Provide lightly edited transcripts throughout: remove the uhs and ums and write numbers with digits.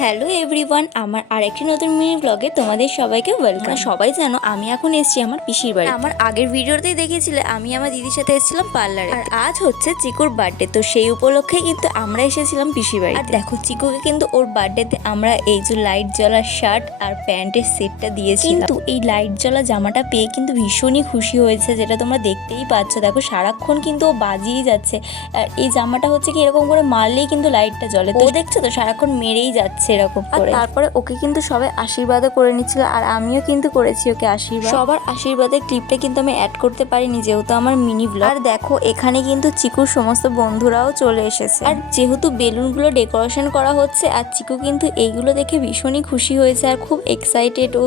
Hello everyone, আমার আরেকটি নতুন মিনি ব্লগে তোমাদের সবাইকে ওয়েলকাম। সবাই জানো আমি এখন এসেছি আমার পিসির বাড়ি। আমার আগের ভিডিওতেই দেখেছিলে আমি আমার দিদির সাথে এসেছিলাম পার্লারে। আর আজ হচ্ছে চিকুর বার্থডে, তো সেই উপলক্ষে কিন্তু আমরা এসেছিলাম পিসির বাড়ি। আর দেখো চিকুকে কিন্তু ওর বার্থডেতে আমরা এই যে লাইট জ্বলা শার্ট আর প্যান্টের সেটটা দিয়েছি। কিন্তু এই লাইট জ্বলা জামাটা পেয়ে কিন্তু ভীষণই খুশি হয়েছে, যেটা তোমরা দেখতেই পাচ্ছ। দেখো সারাক্ষণ কিন্তু ও বাজিয়েই যাচ্ছে। আর এই জামাটা হচ্ছে কি এরকম করে মারলেই কিন্তু লাইটটা জ্বলে, তো দেখছো তো সারাক্ষণ মেরেই যাচ্ছে এরকম করে। আর তারপরে ওকে কিন্তু সবাই আশীর্বাদও করে নিচ্ছিল, আর আমিও কিন্তু করেছি ওকে আশীর্বাদ। সবার আশীর্বাদের ক্লিপটা কিন্তু আমি অ্যাড করতে পারিনি, যেহেতু আমার মিনি ব্লগ। আর দেখো এখানে কিন্তু চিকুর সমস্ত বন্ধুরাও চলে এসেছে। আর যেহেতু বেলুনগুলো ডেকোরেশন করা হচ্ছে, আর চিকু কিন্তু এইগুলো দেখে ভীষণই খুশি হয়েছে আর খুব এক্সাইটেড। ও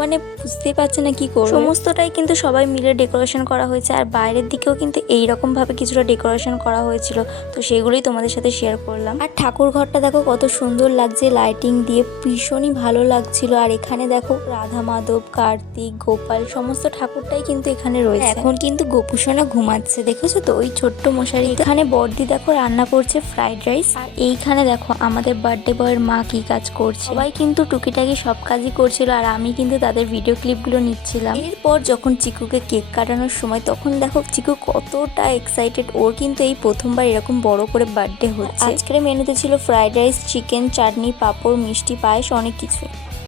মানে বুঝতেই পারছে না কি করবে। সমস্তটাই কিন্তু সবাই মিলে ডেকোরেশন করা হয়েছে, আর বাইরের দিকেও কিন্তু এইরকম ভাবে কিছুটা ডেকোরেশন করা হয়েছিল, তো সেগুলোই তোমাদের সাথে শেয়ার করলাম। আর ঠাকুর ঘরটা দেখো কত সুন্দর লাগছে লাইটিং দিয়ে, ভীষণই ভালো লাগছিল। আর এখানে দেখো রাধা মাধব, কার্তিক, গোপাল সমস্ত ঠাকুরটাই কিন্তু এখানে রয়েছে। এখন কিন্তু গোপুসোনা ঘুমাচ্ছে, দেখেছো তো ওই ছোট্ট মশারি। এখানে বর্দি দেখো রান্না করছে ফ্রাইড রাইস। আর এইখানে দেখো আমাদের বার্থডে বয়ের মা কি কাজ করছে। সবাই কিন্তু টুকিটাকি সব কাজই করছিল, আর আমি কিন্তু তাদের ভিডিও ক্লিপগুলো নিচ্ছিলাম। এরপর যখন চিকুকে কেক কাটানোর সময়, তখন দেখো চিকু কতটা এক্সাইটেড। ওর কিন্তু এই প্রথমবার এরকম বড় করে বার্থডে হচ্ছে। আজকের মেনুতে ছিল ফ্রাইড রাইস, চিকেন, চাটনি, পাঁপড়, মিষ্টি, পায়েস, অনেক কিছু।